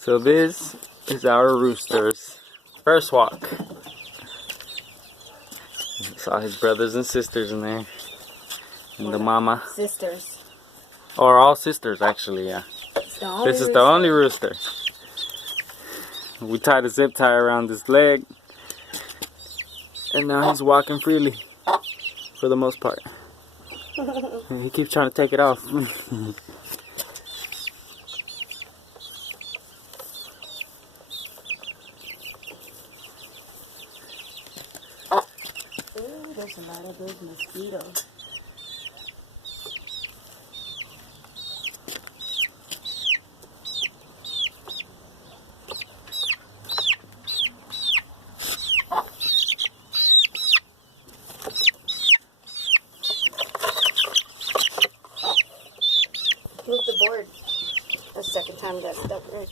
So this is our rooster's first walk. Saw his brothers and sisters in there. And the mama. Sisters. Or all sisters actually, yeah. This is the only rooster. We tied a zip tie around his leg. And now he's walking freely. For the most part. And he keeps trying to take it off. Ooh, there's a lot of those mosquitoes. Move the board. The second time got stuck right.